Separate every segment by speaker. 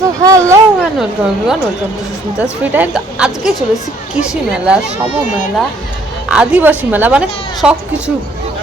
Speaker 1: So hello and welcome everyone welcome to Susmita street and আজকে চলেছি কৃষি মেলা, সম মেলা, আদিবাসী মেলা মানে সব কিছু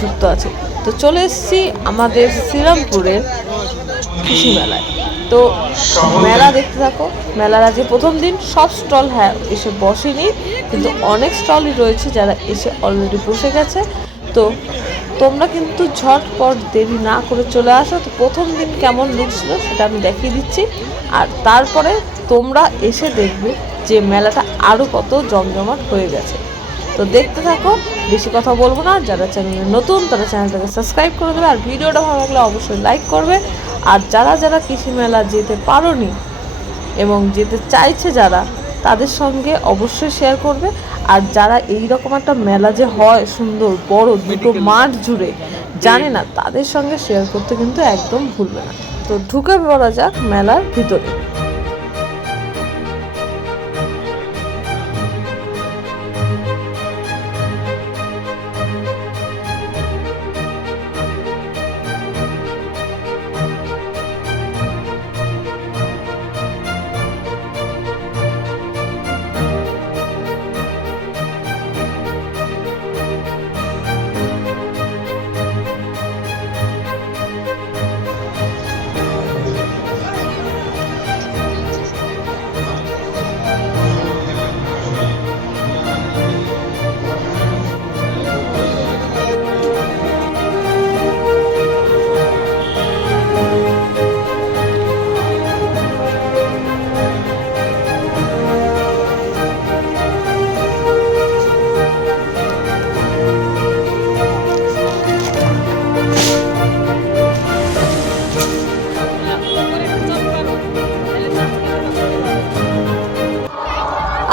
Speaker 1: যুক্ত আছে। তো চলে এসেছি আমাদের শ্রীরামপুরের কৃষি মেলায়। তো মেলা দেখতে থাকো। মেলার আজকে প্রথম দিন। সব স্টল হ্যাঁ এসে বসেনি, কিন্তু অনেক স্টলই রয়েছে যারা এসে অলরেডি বসে গেছে। তো তোমরা কিন্তু ঝটপট দেরি না করে চলে আসো। তো প্রথম দিন কেমন লুক ছিল সেটা আমি দেখিয়ে দিচ্ছি। আর তারপরে তোমরা এসে দেখবে যে মেলাটা আরও কত জমজমাট হয়ে গেছে। তো দেখতে থাকো, বেশি কথা বলব না। যারা চ্যানেলে নতুন, তারা চ্যানেলটাকে সাবস্ক্রাইব করে দেবে। আর ভিডিওটা ভালো লাগলে অবশ্যই লাইক করবে। আর যারা যারা কৃষি মেলা যেতে পারোনি এবং যেতে চাইছে যারা, তাদের সঙ্গে অবশ্যই শেয়ার করবে। আর যারা এই রকম একটা মেলা যে হয় সুন্দর বড় দুটো মাঠ জুড়ে জানে না তাদের সঙ্গে শেয়ার করতে কিন্তু একদম ভুলবে না। তো ঢুকে বলা যাক মেলার ভিতরে।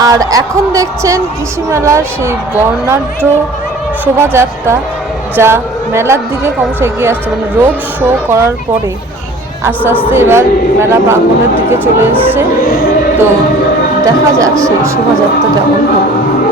Speaker 1: আর এখন দেখছেন কৃষি মেলার সেই বর্ণাঢ্য শোভাযাত্রা, যা মেলার দিকে ক্রমশ এগিয়ে আসছে মানে রোড শো করার পরে আস্তে আস্তে এবার মেলা প্রাঙ্গণের দিকে চলে এসছে। তো দেখা যাক সেই শোভাযাত্রা কেমন হবে।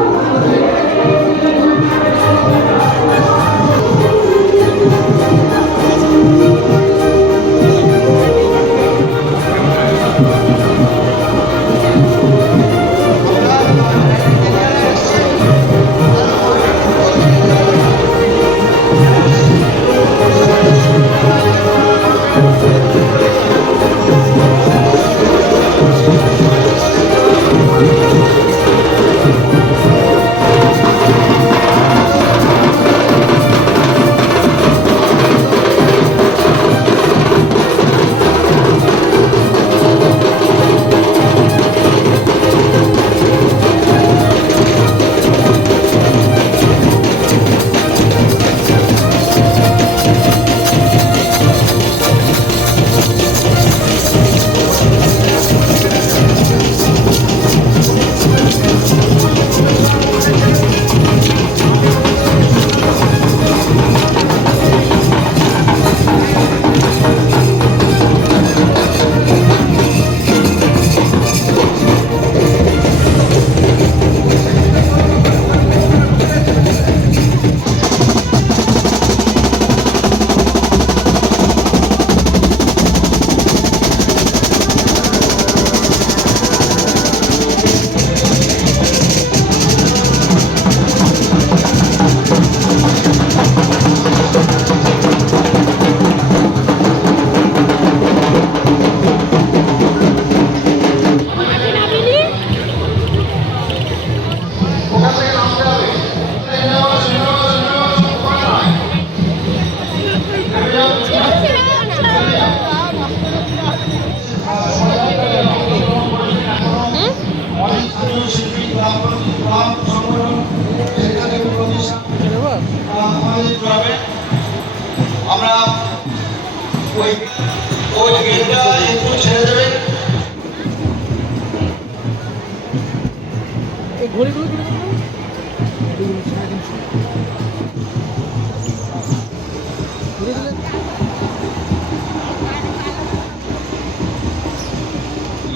Speaker 2: আমরা ওই ওই গেটটা একটু ছেড়ে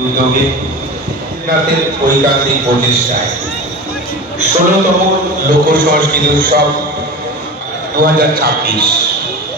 Speaker 2: উদ্যোগে ঐকান্তিক প্রচেষ্টায় ষোলতম লোক সংস্কৃতি উৎসব দু হাজার ছাব্বিশ।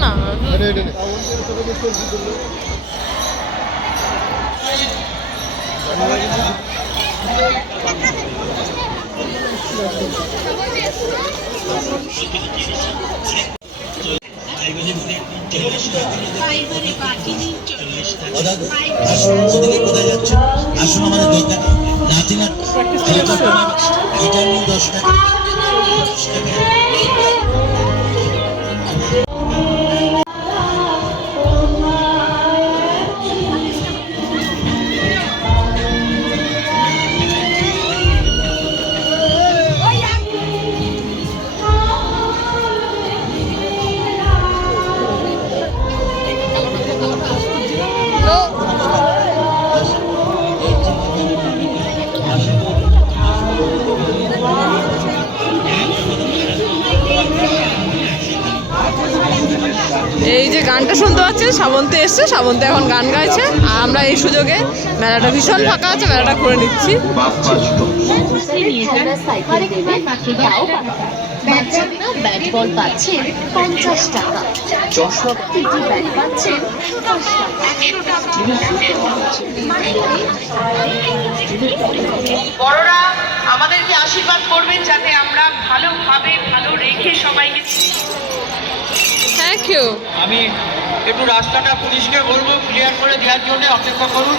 Speaker 3: না
Speaker 4: কোথায় যাচ্ছ আসুন আমাদের দোকানে নাচিনা এটা নিয়ে দশ টাকা। দশ টাকা।
Speaker 3: যে গানটা শুনতে পাচ্ছেন শ্রাবন্তী এসছে শ্রাবন্তী এখন গান গাইছে। আর আমরা এই সুযোগে মেলাটা ভীষণ ফাঁকা আছে, মেলাটা করে নিচ্ছি।
Speaker 5: বড়রা, আমাদেরকে আশীর্বাদ করবেন যাতে আমরা ভালোভাবে, ভালো রেখে সবাইকে
Speaker 3: থ্যাংক ইউ
Speaker 6: আমি একটু রাস্তাটা পুলিশকে বলব ক্লিয়ার করে দেওয়ার জন্য অপেক্ষা করুন।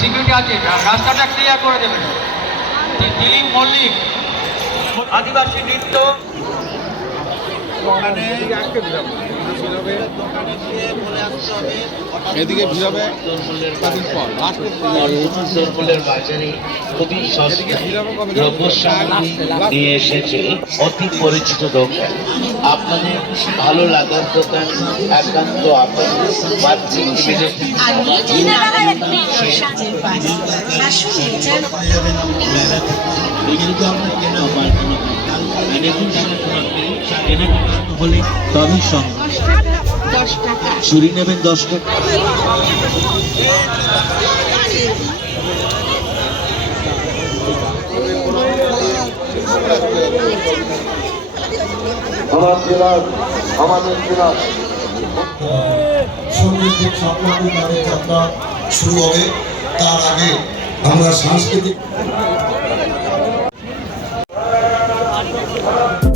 Speaker 6: সিকিউরিটি আছে রাস্তাটা ক্লিয়ার করে দেবেন। দিলীপ মল্লিক আদিবাসী নৃত্য।
Speaker 7: এদিকে ভিড়াবে কদিন পর
Speaker 4: বাজারে খুবই নিয়ে এসেছে অতি পরিচিত দোকান আপনাদের ভালো লাগার দোকান একান্ত বাহ্যিক কিন্তু আমরা কেন কেনাকাটা হলে তবেই সম্ভব
Speaker 8: দশ
Speaker 4: চুরি নেবেন দশ টাকা।
Speaker 9: আমার জেলার আমাদের জেলার।
Speaker 10: সংগীত সাপ্তাহিক গানের যাত্রা শুরু হবে। তার আগে আমরা সাংস্কৃতিক 아.